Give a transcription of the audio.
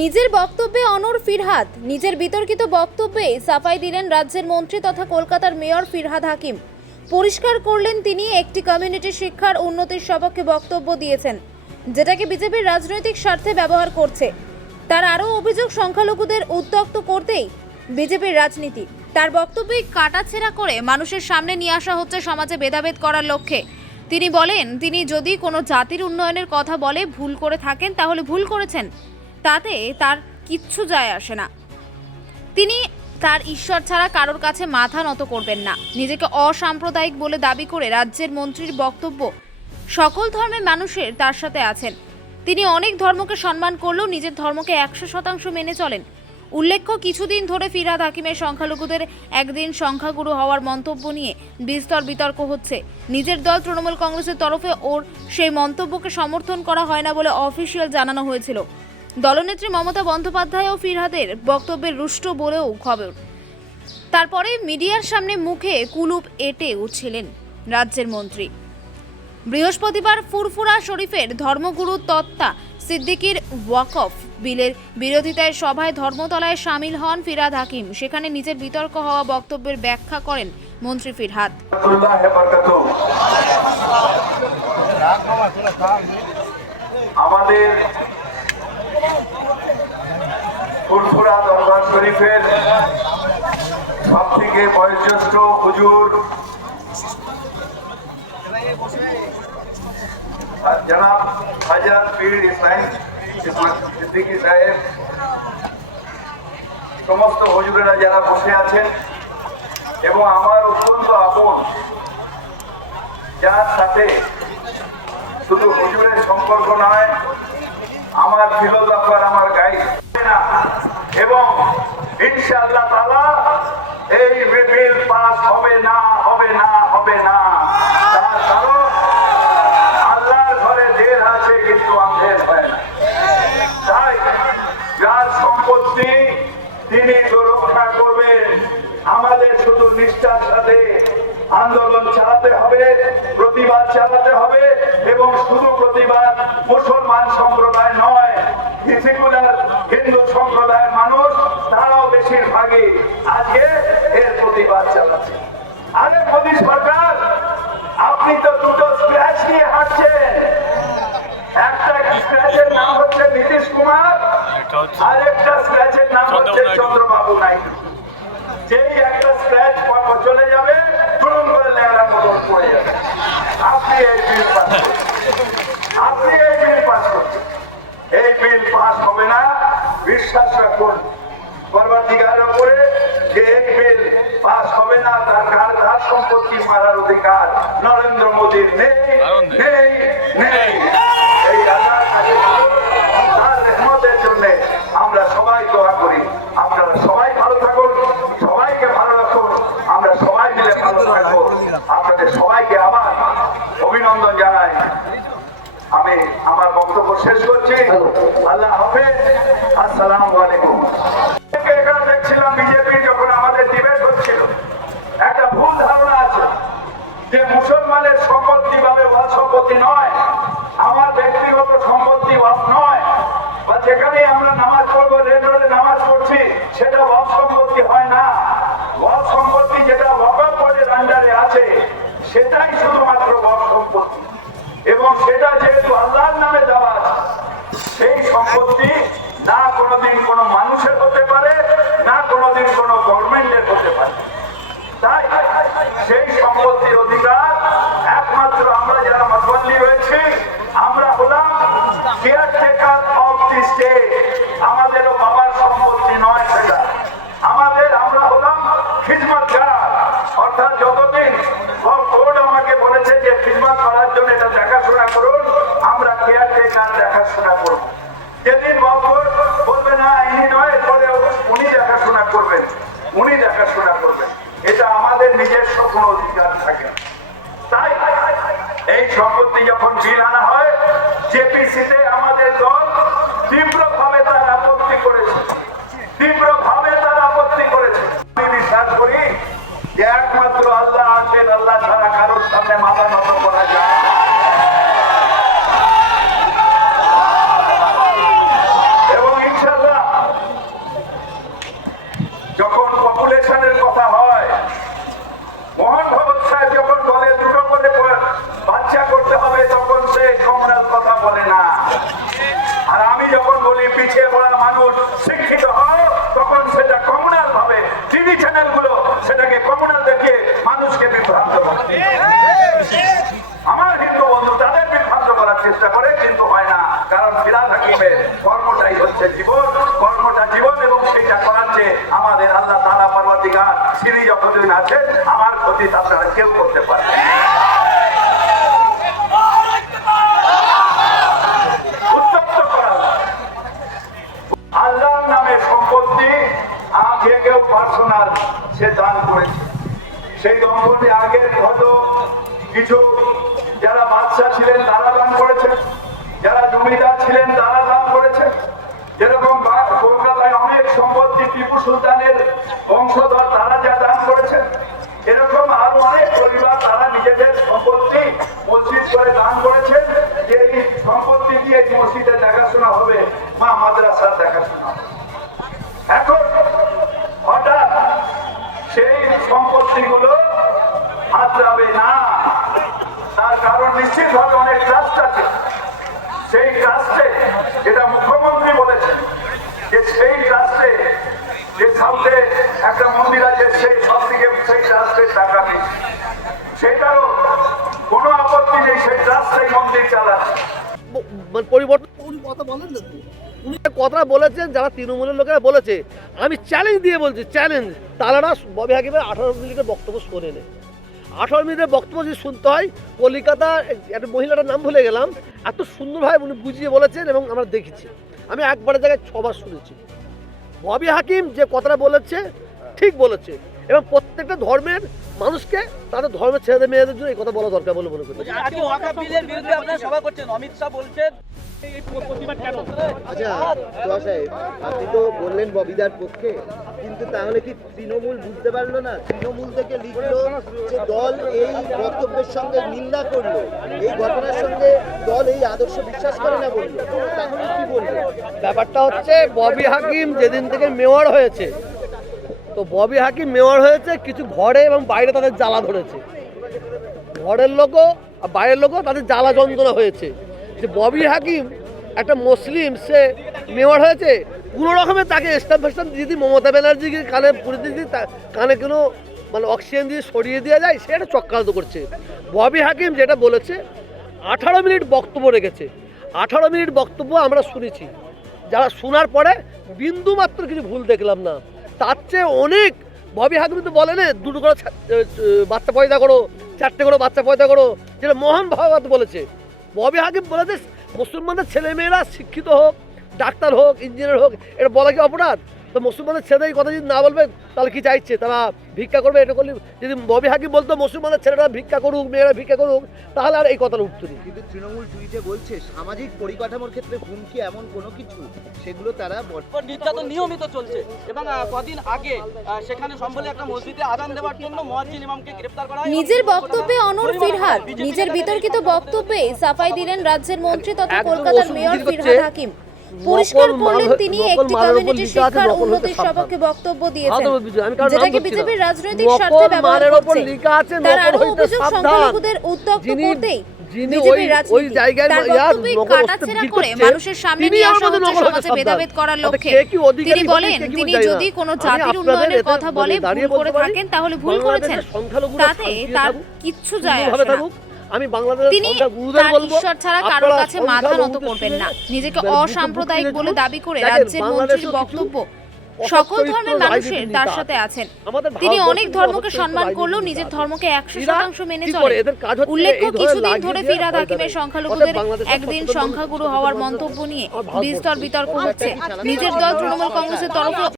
নিজের বক্তব্যে অনড় ফিরহাদ। নিজের বিতর্কিত বক্তব্যে সাফাই দিলেন রাজ্যের মন্ত্রী তথা কলকাতার মেয়র ফিরহাদ হাকিম। পরিষ্কার করলেন তিনি একটি কমিউনিটি শিক্ষার উন্নতির সপক্ষে বক্তব্য দিয়েছেন, যেটাকে বিজেপির রাজনৈতিক স্বার্থে ব্যবহার করছে। তার আরও অভিযোগ, সংখ্যালঘুদের উত্ত্যক্ত করতেই বিজেপির রাজনীতি। তার বক্তব্যে কাটাছেঁড়া করে মানুষের সামনে নিয়ে আসা হচ্ছে সমাজে ভেদাভেদ করার লক্ষ্যে। তিনি বলেন, তিনি যদি কোনো জাতির উন্নয়নের কথা বলে ভুল করে থাকেন তাহলে ভুল করেছেন, তাতে তার কিচ্ছু যায় আসে না। তিনি তার ঈশ্বর ছাড়া কারোর কাছে মাথা নত করবেন না। নিজেকে অসাম্প্রদায়িক বলে দাবি করে রাজ্যের মন্ত্রীর বক্তব্য, সকল ধর্মের মানুষের তার সাথে আছেন। তিনি অনেক ধর্মকে সম্মান করলেও নিজের ধর্মকে 100% মেনে চলেন। উল্লেখ্য, কিছুদিন ধরে ফিরহাদ হাকিমের সংখ্যালঘুদের একদিন সংখ্যাগুরু হওয়ার মন্তব্য নিয়ে বিস্তর বিতর্ক হচ্ছে। নিজের দল তৃণমূল কংগ্রেসের তরফে ওর সেই মন্তব্যকে সমর্থন করা হয় না বলে অফিসিয়াল জানানো হয়েছিল। দলনেত্রী মমতা বন্দ্যোপাধ্যায়ও ফিরহাদের বক্তব্যের রুষ্ট বলেও খবর। তারপরে মিডিয়ার সামনে মুখে কুলুপ এঁটে উঠছিলেন রাজ্যের মন্ত্রী। বৃহস্পতিবার ফুরফুরা শরীফের ধর্মগুরু তত্ত্বা সিদ্দিকির ওয়াকফ বিলের বিরোধিতায় সভায় ধর্মতলায় সামিল হন ফিরহাদ হাকিম। সেখানে নিজের বিতর্ক হওয়া বক্তব্যের ব্যাখ্যা করেন মন্ত্রী ফিরহাদ। আমাদের ফুরফুরা দরবার শরীফের সব থেকে বয়োজ্যেষ্ঠ হুজুর জনাব হযরত পীর ইসমাইল সিদ্দিকী সাহেব, সমস্ত হুজুরেরা যারা বসে আছেন এবং আমার অত্যন্ত আপন, যার সাথে শুধু হুজুরের সম্পর্ক নয়, আমার ফিলোসফার, আমার গাইড না, এবং ইনশাআল্লাহ তাআলা এই বিল পাস হবে না, হবে না, হবে না। তার কারণ আল্লাহর ঘরে দের আছে কিন্তু আন্ধের হয় না। তাই যার সম্পত্তি তিনি তো রক্ষা করবেন। আমাদের শুধু নিষ্ঠার সাথে আন্দোলন চালাতে হবে, প্রতিবাদ চালাতে হবে, এবং শুধু প্রতিবাদ মুসলমান সম্প্রদায় নয়, সেকুলার হিন্দু সম্প্রদায়ের মানুষ তারাও বেশিরভাগই আজকে এর প্রতিবাদ চালাচ্ছে। আরে মোদী সরকার, আপনি তো দুটো স্ক্র্যাচ নিয়ে হাঁটছেন। একটা স্ক্র্যাচের নাম হচ্ছে নীতিশ কুমার, আর একটা স্ক্র্যাচের নাম হচ্ছে চন্দ্রবাবু নাইডু। যেই একটা স্ক্র্যাচ চলে যাবে, তুরন্ত করে লেখার মতন পড়ে যাবে। আপনি এই বিল পাস করছেন, আপনি এই বিল পাস করছেন। এই বিল পাস হবে না, বিশ্বাস রাখুন পরবর্তীকালের উপরে যে এই বিল পাস হবে না, তার সম্পত্তি মারার অধিকার নরেন্দ্র মোদীর নেই, নেই, নেই। এই আল্লাহর কাছে তার রহমতের জন্য আমরা সবাই দোয়া করি। আপনারা সবাই ভালো থাকুন, সবাইকে ভালো রাখুন, আমরা সবাই মিলে ভালো থাকবো। আপনাদের সবাইকে আবার অভিনন্দন জানাই। আমি আমার বক্তব্য শেষ করছি। আল্লাহ হাফেজ, আসসালামু আলাইকুম। এখানে দেখছিলাম বিজেপি যখন আমাদের ডিবেট হচ্ছিল, একটা ভুল ধারণা আছে যে মুসলমানের সম্পত্তি ভাবে ওয়াল সম্পত্তি নয়, আমার ব্যক্তিগত সম্পত্তি ওয়াল নয়, বা যেখানে আমরা নামাজ পড়বো, রেড রোডে নামাজ পড়ছি, সেটা ওয়াল সম্পত্তি হয় না। ওয়াল সম্পত্তি যেটা ওয়াকফ বোর্ডের আন্ডারে আছে, সেটাই শুধুমাত্র ওয়াল সম্পত্তি, এবং সেটা যেহেতু আল্লাহর নামে দেওয়া আছে, সেই সম্পত্তি না কোনোদিন কোনো মানুষের হতে পারে, না কোনোদিন কোনো গভর্নমেন্টের হতে পারে। তাই সেই সম্পত্তির অধিকার একমাত্র আমরা যারা মাতওয়াল্লি রয়েছি, আমরা হলাম কেয়ারটেকার অফ দি স্টেট। আমাদেরও বাবার সম্পত্তি নয় সেটা, আমরা হলাম খিদমতগার। অর্থাৎ যতদিন কোর্ট আমাকে বলেছে যে খিদমত করার জন্য এটা দেখাশোনা করুন, আমরা কেয়ারটেকার দেখাশোনা করব। যেদিন কোর্ট বলবে না ইনি নয়, এরপরে উনি দেখাশোনা করবেন, উনি দেখাশোনা করবেন। এটা আমাদের নিজস্ব কোনো অধিকার থাকে। তাই এই সম্পত্তি যখন বিল আনা হয়, জেপিসিতে আমাদের দল তীব্রভাবে তার আপত্তি করেছে, তীব্রভাবে তার আপত্তি করেছে। আমি বিশ্বাস করি যে একমাত্র আল্লাহ আছেন, আল্লাহ ছাড়া কারোর সামনে মাথা নত করা যায়। এবং ইনশাআল্লাহ পিছিয়ে পড়া মানুষ শিক্ষিত হয়, তখন সেটা কমিউনাল ভাবে টিভি চ্যানেলগুলো সেটাকে কমিউনাল দেখিয়ে মানুষকে বিভ্রান্ত করে। আমার হিন্দু বন্ধু তাদের বিভ্রান্ত করার চেষ্টা করে, কিন্তু হয় না, কারণ ফিরহাদ হাকিমের কর্মটাই হচ্ছে জীবন, কর্মটা জীবন, এবং সেটা করাচ্ছে আমাদের আল্লাহ তাআলা পরবর্তীকার তিনি যতদিন আছেন আমার ক্ষতি আপনারা কেউ করতে পারে। উত্তপ্ত করা আল্লাহর নামে সম্পত্তি আগে কেউ পার্সোনাল সে দান করেছে। সেই দম্পতি আগের হয়তো কিছু যারা বাদশা ছিলেন তারা দান করেছেন, যারা জমিদার ছিলেন তারা দান করেছেন। যেরকম কলকাতায় অনেক সম্পত্তি টিপু সুলতানের বংশধর তারা যা দান করেছেন, এরকম আরো অনেক পরিবার তারা নিজেদের সম্পত্তি মসজিদ করে দান করেছেন, যে এই সম্পত্তি দিয়ে মসজিদের দেখাশোনা হবে, মা মাদ্রাসার দেখাশোনা হবে। এখন হঠাৎ সেই সম্পত্তিগুলো হাত যাবে না, তার কারণ নিশ্চিতভাবে অনেক ট্রাস্ট আছে। সেই ট্রাস্টে যেটা মুখ্যমন্ত্রী বলেছেন যে সেই ট্রাস্টে যে সাউথে একটা মন্দির আছে, সেই সব থেকে সেই ট্রাস্টের টাকা নেই, সেটারও কোনো আপত্তি নেই, সেই ট্রাস্ট সেই মন্দির চালাচ্ছে। পরিবর্তন কথা বলেন না, উনি কথাটা বলেছেন যারা তৃণমূলের লোকেরা বলেছে। আমি চ্যালেঞ্জ দিয়ে বলছি, চ্যালেঞ্জ, তারা ববি হাকিমের 18 মিনিটের বক্তব্য শোনে নেই। 18 মিনিটের বক্তব্য যদি শুনতে হয়, কলিকাতা একটা মহিলাটার নাম ভুলে গেলাম, এত সুন্দরভাবে উনি বুঝিয়ে বলেছেন এবং আমরা দেখেছি। আমি একবারের জায়গায় 6 বার শুনেছি। ববি হাকিম যে কথাটা বলেছে ঠিক বলেছে, এবং প্রত্যেকটা ধর্মের মানুষকে তাদের ধর্মের ছেলেদের মেয়েদের জন্য এই কথা বলা দরকার বলে মনে করি। আজকে ওয়াকফ বিলের বিরুদ্ধে আপনারা সভা করছেন, অমিত শাহ বলছেন আচ্ছা তোয়া সাহেব, আপনি তো বললেন ববিদার পক্ষে, কিন্তু তাহলে কি তৃণমূল বুঝতে পারলো না? তৃণমূল থেকে লিখলো যে দল এই বক্তব্যের সঙ্গে নিন্দা করলো, এই ঘটনার সঙ্গে দল এই আদর্শ বিশ্বাস করে না বললো, তাহলে কি বলবো? ব্যাপারটা হচ্ছে ববি হাকিম যেদিন থেকে মেয়র হয়েছে, তো ববি হাকিম মেয়র হয়েছে, কিছু ঘরে এবং বাইরে তাদের জ্বালা ধরেছে। ঘরের লোকও আর বাইরের লোকও তাদের জ্বালা যন্ত্রণা হয়েছে যে ববি হাকিম একটা মুসলিম, সে মেয়র হয়েছে, কোনো রকমের তাকে স্ট্যাম্প ফেস্টাম্প যদি মমতা ব্যানার্জিকে কানে পুড়ে দিয়ে কানে কোনো মানে অক্সিজেন দিয়ে সরিয়ে দেওয়া যায়, সে একটা চক্রান্ত করছে। ববি হাকিম যেটা বলেছে 18 মিনিট বক্তব্য রেখেছে, 18 মিনিট বক্তব্য আমরা শুনেছি। যারা শোনার পরে বিন্দু মাত্র কিছু ভুল দেখলাম না। তার চেয়ে অনেক ববি হাকিম তো বলে না 2টো করে বাচ্চা পয়দা করো, 4টে করে বাচ্চা পয়দা করো, যেটা মোহন ভাগবত বলেছে। ববি হাকিম বলেছে মুসলমানদের ছেলেমেয়েরা শিক্ষিত হোক, ডাক্তার হোক, ইঞ্জিনিয়ার হোক, এটা বলা কি অপরাধ? তো মুসলমানদের ছেলেরা এই কথা যদি না বলবে তাহলে কি চাইছে? তারা ভিক্ষা করবে? এটা করলে যদি ববি হাকিম বলতো মুসলমানদের ছেলেরা ভিক্ষা করুক, মেয়েরা ভিক্ষা করুক, তাহলে আর এই কথাটা উঠতো না। কিন্তু তৃণমূল টুইটে বলছে সামাজিক পরিকাঠামোর ক্ষেত্রে হুমকি এমন কোনো কিছু, সেগুলো তারা নির্যাতন নিয়মিত চলছে, এবং কদিন আগে সেখানে সম্বলে একটা মসজিদে আযান দেওয়ার জন্য মুয়াজ্জিন ইমামকে গ্রেফতার করা হয়। নিজের বক্তব্যে অনড় ফিরহাদ, নিজের বিতর্কিত বক্তব্যে সাফাই দিলেন রাজ্যের মন্ত্রী তথা কলকাতার মেয়র ফিরহাদ হাকিম। পরিষ্কার করলেন তিনি একটি কমিউনিটি শিক্ষার উন্নতির সপক্ষে বক্তব্য দিয়েছেন, যেটাকে বিজেপির রাজনৈতিক স্বার্থে ব্যবহার করছে। তার আরো অভিযোগ সংখ্যালঘুদের উত্ত্যক্ত করতেই বিজেপির রাজনীতি তার বক্তব্যে কাটাছেড়া করে মানুষের সামনে নিয়ে আসা হচ্ছে সমাজে ভেদাভেদ করার লক্ষ্যে। তিনি বলেন তিনি যদি কোনো জাতির উন্নয়নের কথা বলে ভুল করে থাকেন তাহলে ভুল করেছেন, তাতে তার কিচ্ছু যায় আসে না। তিনি তার ঈশ্বর ছাড়া কারোর কাছে মাথা নত করবেন না। নিজেকে অসাম্প্রদায়িক বলে দাবি করে রাজ্যের মন্ত্রীর বক্তব্য সকল ধর্মের মানুষের তার সাথে আছেন। তিনি অনেক ধর্মকে সম্মান করলেও নিজের ধর্মকে 100% মেনে চলেন। উল্লেখ্য, কিছুদিন ধরে ফিরহাদ হাকিমের সংখ্যালঘুদের একদিন সংখ্যাগুরু হওয়ার মন্তব্য নিয়ে বিস্তর বিতর্ক হচ্ছে। নিজের দল তৃণমূল কংগ্রেসের তরফে